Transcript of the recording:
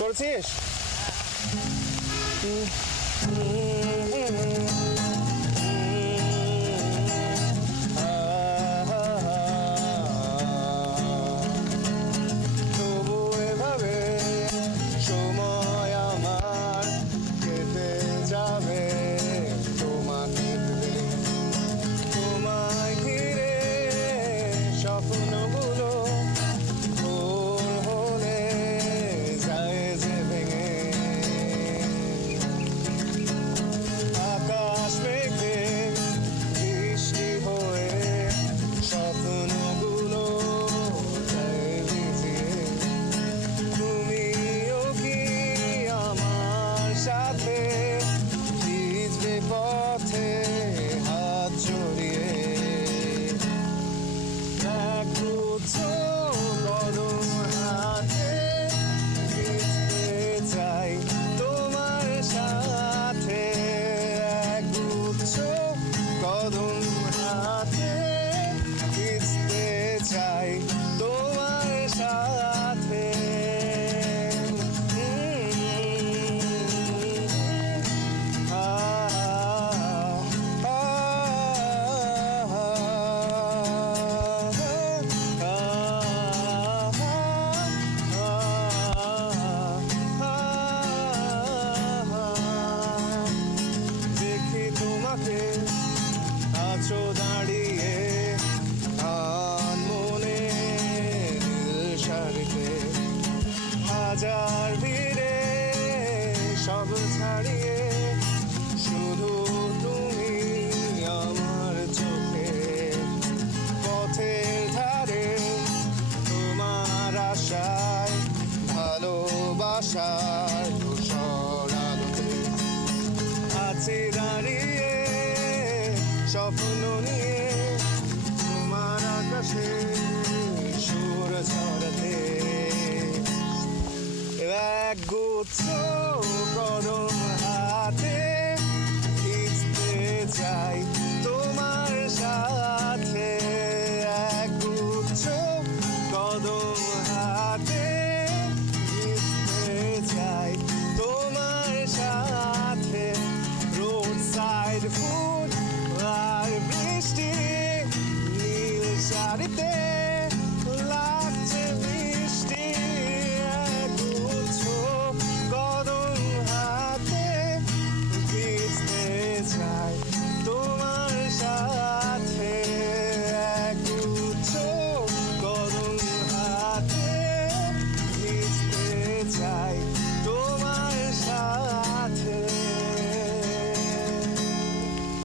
করছিস? তবু এভাবে সময় আমার কেটে যাবে, তোমার নিভবে, তোমায় ঘিরে স্বপ্নগুলো ভোর হলে যায় যে ভেঙে। আকাশ মেঘে বৃষ্টি হয়ে স্বপ্নগুলো যায় ভিজিয়ে। তুমিও কি আমার সাথে ভিজবে পথে হাত জড়িয়ে? এক গুচ্ছ কদম হাতে ভিজতে চাই তোমার সাথে, এক গুচ্ছ কদম হাতে ভিজতে চাই তোমার সাথে। দেখি তোমাকে আছো দাঁড়িয়ে মনে নীল শাড়িতে, হাজার ভিড়ে সব ছাড়িয়ে শুধু তুমি আমার চোখে। পথের ধারে তোমার আশায় ভালোবাসার ধূসর আলোতে আছি দাঁড়িয়ে স্বপ্ন নিয়ে, তোমার আকাশে সুর ছড়াতে। এক গুচ্ছ কদম হাতে ভিজতে চাই তোমার সাথে, এক গুচ্ছ কদম হাতে ভিজতে চাই তোমার সাথে। রোড সাইড ফুড আর বৃষ্টি নীল শাড়িতে লাগছে বৃষ্টি, এক গুচ্ছ কদম হাতে ভিজতে চাই তোমার সাথে, এক গুচ্ছ কদম হাতে ভিজতে চাই